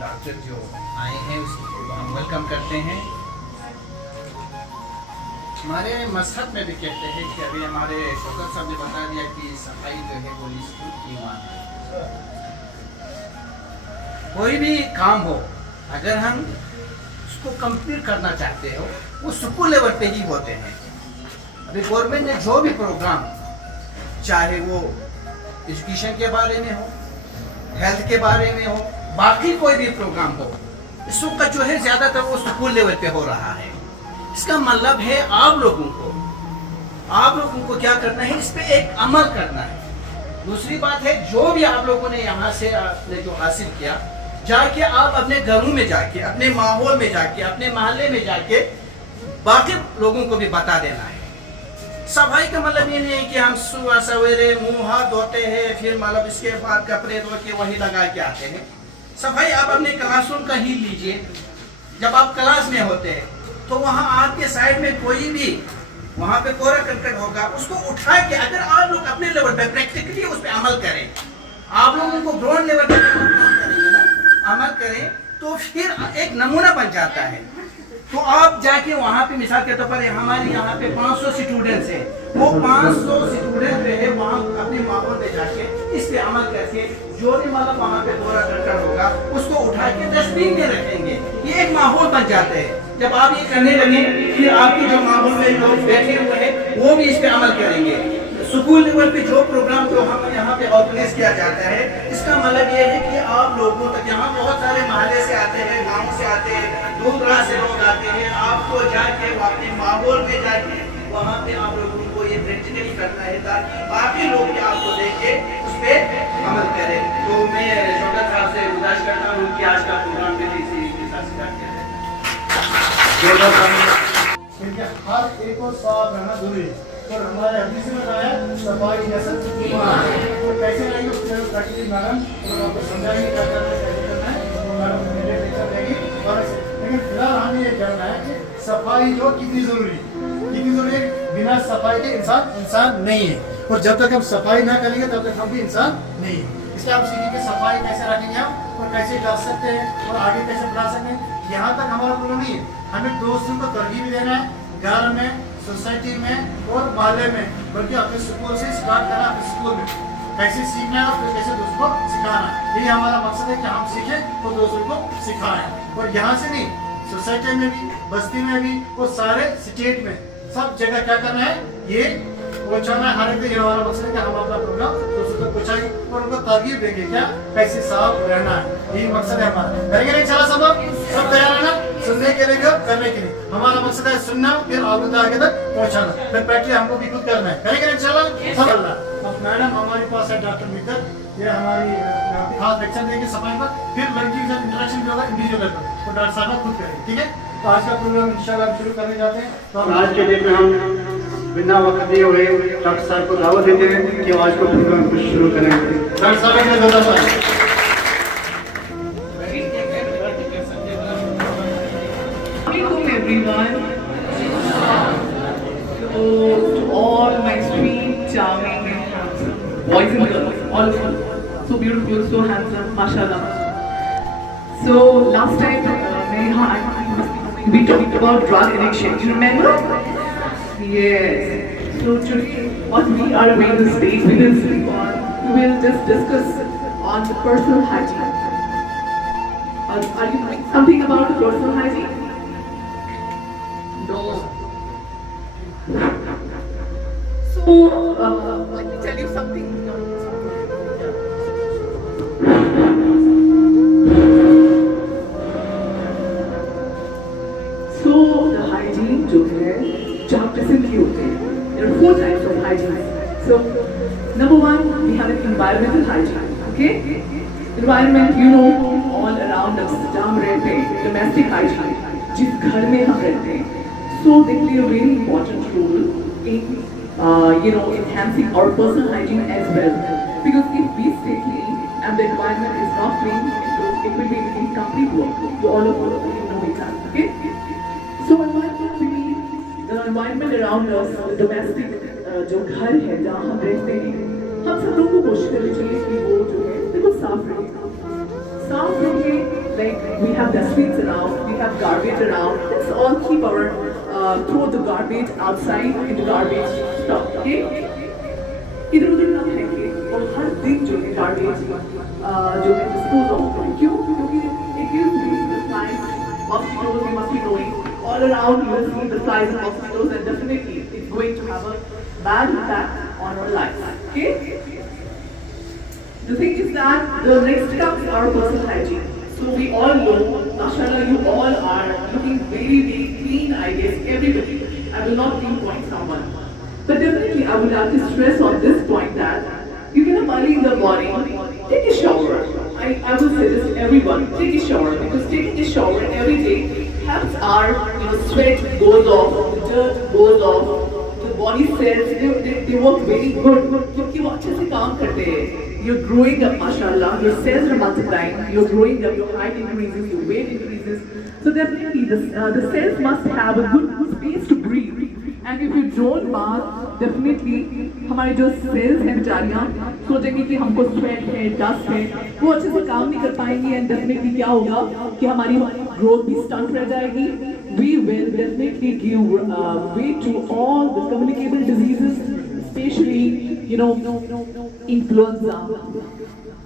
Doctor जो आए हैं उसको हम वेलकम करते हैं। हमारे मजहब में भी कहते हैं कि अभी हमारे शौकत साहब ने बता दिया कि सफाई जो है वो निस्फुल ईमान है। कोई भी काम हो अगर हम उसको कंप्लीट करना चाहते हो वो स्कूल लेवल पे ही होते हैं। अभी गवर्नमेंट ने जो भी प्रोग्राम, चाहे वो एजुकेशन के बारे में हो, हेल्थ के बारे में हो, बाकी कोई भी प्रोग्राम हो, इस वक्त जो है ज्यादातर वो स्कूल लेवल पे हो रहा है। इसका मतलब है आप लोगों को क्या करना है, इस पे एक अमल करना है। दूसरी बात है जो भी आप लोगों ने यहाँ से आपने जो हासिल किया, जाके आप अपने घरों में जाके, अपने माहौल में जाके, अपने मोहल्ले में जाके बाकी लोगों को भी बता देना है। सफाई का मतलब ये नहीं है कि हम सुबह सवेरे मुंह हाथ धोते हैं फिर मतलब इसके बाद कपड़े धो के वही लगा के आते हैं। सफाई आप अपने क्लासरूम का ही लीजिए। जब आप क्लास में होते हैं तो वहाँ आपके साइड में कोई भी वहाँ पे कोरा करकट होगा, उसको उठा के अगर आप लोग अपने लेवल पे प्रैक्टिकली उस पर अमल करें, आप लोगों को ग्राउंड लेवल पे अमल करें तो फिर एक नमूना बन जाता है। तो आप जाके वहाँ पे मिसाल के तौर पर हमारे यहाँ पे 500 स्टूडेंट्स हैं, वो 500 स्टूडेंट जो है वहाँ अपने माहौल में जाके इस पे अमल करके जो भी मतलब वहाँ पे कोरा करकट होगा उसको उठा के डस्टबिन में रखेंगे। ये एक माहौल बन जाता है। जब आप ये करने लगे फिर आपके जो माहौल में लोग बैठे हुए हैं वो भी इस पे अमल करेंगे। स्कूल लेवल पे जो प्रोग्राम जो हम यहाँ पे ऑर्गेनाइज किया जाता है, इसका मतलब ये है कि आप लोगों तक, यहाँ बहुत सारे मोहल्ले से आते हैं, गाँव से आते हैं, दूर दराज से लोग आते हैं, आपको जाके अपने माहौल में जाके वहाँ पे आप लोगों को ये प्रैक्टिकली करना है ताकि बाकी लोग भी आपको देख के उस पर अमल करें। तो मैं शौकत साहब से गुजारिश करता हूँ कि आज का प्रोग्राम मेरे इसी के साथ स्टार्ट किया जाए। हर एक को साफ रहना जरूरी है। और हमारे हदीस में बताया सफाई नस्ल ईमान है। तो कैसे रहेगी उसमें प्रैक्टिकली मैडम और आपको समझाएंगे क्या करना है, कैसे करना है, वो मैडम लेक्चर देगी। और लेकिन फिलहाल हमें ये जानना है कि सफाई जो कितनी जरूरी है। बिना सफाई के इंसान नहीं है, और जब तक हम सफाई ना करेंगे तब तक हम भी इंसान नहीं है। इसलिए आप सीखेंगे सफाई कैसे रखेंगे हम और कैसे कर सकते हैं और आगे कैसे बढ़ा सकते हैं। यहाँ तक हमारा प्रॉब्लम नहीं है, हमें दोस्तों को तरजीह भी देना है, घर में, सोसाइटी में और मोहल्ले में, बल्कि अपने स्कूल से स्टार्ट करना। अपने स्कूल में कैसे सीखना है और फिर कैसे दोस्तों को सिखाना है। यही हमारा मकसद है कि हम सीखें और दूसरों को सिखाएं। और यहाँ से नहीं, सोसाइटी में भी, बस्ती में भी और सारे स्टेट में सब जगह क्या करना है, ये पहुँचाना है। हर एक ये हमारा मकसद है कि हम अपना प्रोग्राम दोस्तों तक पहुँचाएंगे और उनको तरगीब देंगे क्या कैसे साफ रहना है। यही मकसद है हमारा। करेंगे नहीं चला सब तैयार है ना, सुनने के लिए और करने के लिए। हमारा मकसद है सुनना, फिर आगे तक पहुँचाना, फिर प्रैक्टिस हमको भी खुद करना है। करेंगे नहीं चला सब अल्लाह। अब मैडम हमारे पास है डॉक्टर मित्र, ये हमारी खास लेक्चर देंगे सफाई पर, फिर लड़की के साथ इंटरेक्शन भी होगा इंडिविजुअल पर, तो डॉक्टर साहब खुद करेंगे। ठीक है, तो आज का प्रोग्राम इंशाल्लाह शुरू करने जाते हैं। तो आज के दिन में हम बिना वक्त दिए हुए डॉक्टर साहब को दावत देते हैं कि आज को प्रोग्राम कुछ शुरू करेंगे। डॉक्टर साहब ने बताया everyone, to all my sweet, charming, and handsome boys and girls, all of you, so beautiful, so handsome, mashallah. So last time we talked about drug addiction. You remember? Yes. So today, what we are going to speak is we will just discuss on the personal hygiene. Are you knowing something about the personal hygiene? No. So, let me tell you something. So, the hygiene जो है, 4 किस्म की होते हैं. There are 4 types of hygiene. So, number 1, we have an environmental hygiene. Okay? Environment, you know, all around us, जहाँ हम रहते हैं, domestic hygiene, जिस घर में हम रहते हैं. So they play a very important role in, enhancing our personal hygiene as well. Because if we stay clean and the environment is not clean, it will be incomplete work. You all of us know it, okay? So environment we mean the environment around us, the domestic जो घर है जहाँ हम रहते हैं, हम सब लोगों को कोशिश करनी चाहिए कि वो जो है बिल्कुल साफ रहे like we have dustbins around, we have garbage around. Let's all keep our throw the garbage outside in the garbage stuff. Okay? इधर उधर ना फेंके और हर दिन जो है garbage जो है dispose of करें. क्यों? क्योंकि it gives me the flies, mosquitoes. We must be knowing all around you will see the flies and mosquitoes, and definitely it's going to have a bad impact on our lives. Okay? The thing is that the next comes our personal hygiene. So we all know, mashallah, you all are looking very, very clean, I guess, everybody. I will not pinpoint someone. But definitely I would like to stress on this point that you can early in the morning, take a shower. I will suggest everyone, take a shower, because taking a shower every day helps our sweat goes off, the dirt goes off, the body cells, they work very good. क्योंकि वो अच्छे से काम करते हैं. You're growing up, mashallah, your cells are multiplying, you're growing up, your height increases, your weight increases. So definitely the cells must have a good space to breathe. And if you don't bath, definitely हमारे जो cells हैं बेचारियाँ सोचेंगे कि हमको sweat है, dust है, वो अच्छे से काम नहीं कर पाएंगे, and definitely क्या होगा कि हमारी growth भी stunt रह जाएगी. We will definitely give way to all the communicable diseases, especially influenza.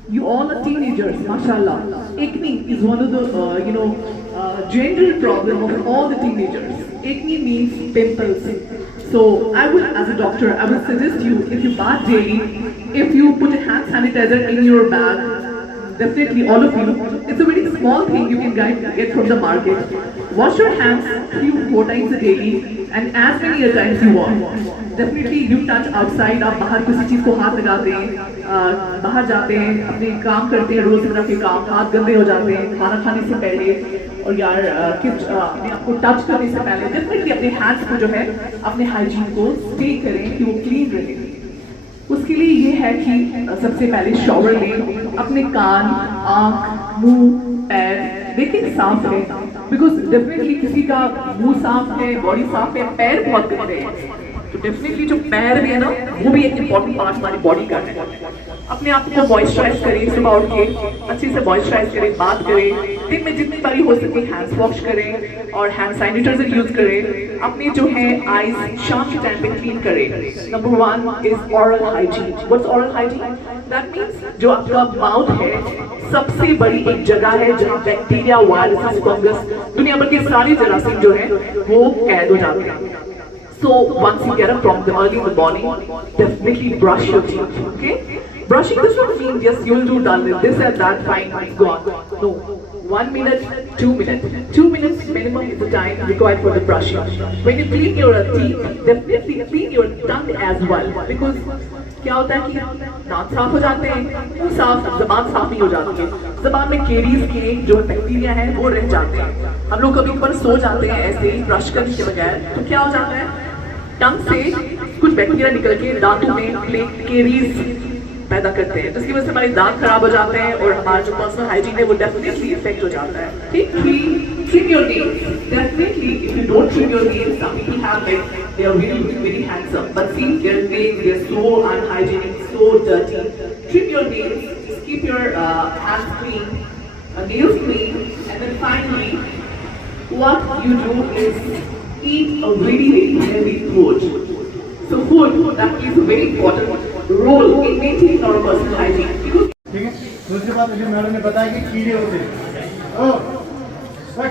You all are teenagers, mashallah. Acne is one of the general problem of all the teenagers. Acne means pimples. So I will, as a doctor, I will suggest you, if you bath daily, if you put a hand sanitizer in your bag, definitely all of you, it's a very small thing you can get from the market. Wash your hands 3-4 times a day and as many a times you want. Definitely you touch outside, आप बाहर किसी चीज़ को हाथ लगाते हैं, बाहर जाते हैं, अपने काम करते हैं, रोज़मर्रा के काम, हाथ गंदे हो जाते हैं, खाना खाने से पहले और यार अपने आप को टच करने से पहले डेफिनेटली अपने हैंड्स को जो है अपने हाइजीन को स्टे करें कि वो क्लीन रहे. उसके लिए ये है कि सबसे पहले शॉवर लें, अपने कान, आँख, मुंह, पैर देखें साफ है, बिकॉज डेफिनेटली किसी का मुंह साफ है, बॉडी साफ है, पैर बहुत गंदे हैं. तो डेफिनेटली जो पैर भी है ना, वो भी एक इम्पॉर्टेंट पार्ट हमारी बॉडी का है. अपने आप को मॉइस्चराइज करें, सुबह उठ के अच्छे से मॉइस्चराइज करें, बात करें, दिन में जितनी बारी हो सके हैंड्स वॉश करें और हैंड सैनिटाइजर यूज करें. अपनी जो है आईज शाम के टाइम पे क्लीन करें. Number 1 is oral hygiene. What's oral hygiene? That means जो आपका माउथ है सबसे बड़ी एक जगह है जहाँ बैक्टीरिया, वायरस, फंगस, दुनिया भर के सारे जरासीम जो है वो कैद हो जाते हैं. So once you get up from the early in the morning, definitely brush your teeth. Okay? Brushing does not mean just you'll do done with this and that, fine, it's gone. No. 1 minute, 2 minutes. 2 minutes minimum is the time required for the brushing. When you clean your teeth, definitely clean your tongue as well. Because क्या होता है कि दांत साफ हो जाते हैं, मुंह साफ, जबान साफ नहीं हो जाती है. जबान में केरीज के जो बैक्टीरिया है वो रह जाते हैं. हम लोग कभी ऊपर सो जाते हैं ऐसे ही ब्रश करने के बगैर, तो क्या हो जाता है, टंग से कुछ बैक्टीरिया निकल के दांतों में केरीज पैदा करते हैं, जिसकी वजह से हमारे दांत खराब हो जाते हैं और हमारा जो पर्सनल हाइजीन है वो डेफिनेटली इफेक्ट हो जाता है. ठीक, trim your nails. Definitely, if you don't trim your nails, some people have like they are really looking very handsome, but see their nails, they are so unhygienic, so dirty. Trim your nails. Just keep your hands clean, nails clean, and then finally, what you do is eat a very, very healthy food. So food that plays a very important role in maintaining our personal hygiene. ठीक है. दूसरी बात मुझे madam ने बताया कि कीड़े होते हैं.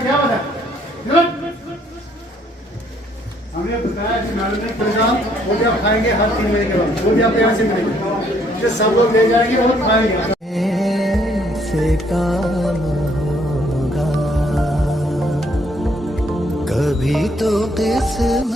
क्या बात है? हमने बताया कि मैडम ने प्रोग्राम वो भी आप खाएंगे हर 3 महीने के बाद, वो भी आपको यहाँ से मिलेंगे, जो सब लोग ले जाएंगे और खाएंगे. से काम होगा कभी तो किस्मत